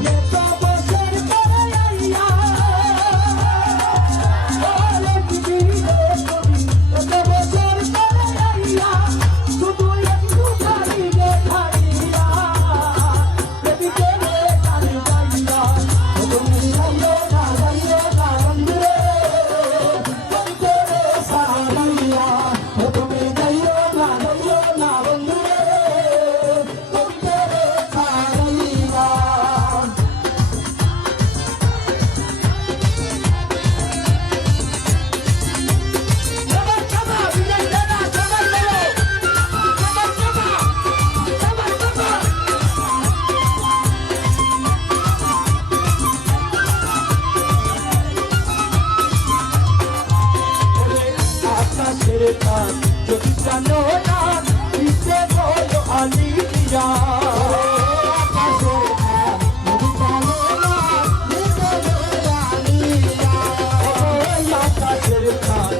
Yeah. আকাশের কান যদি জানো না দিতে বলো আলিয়া আকাশের কান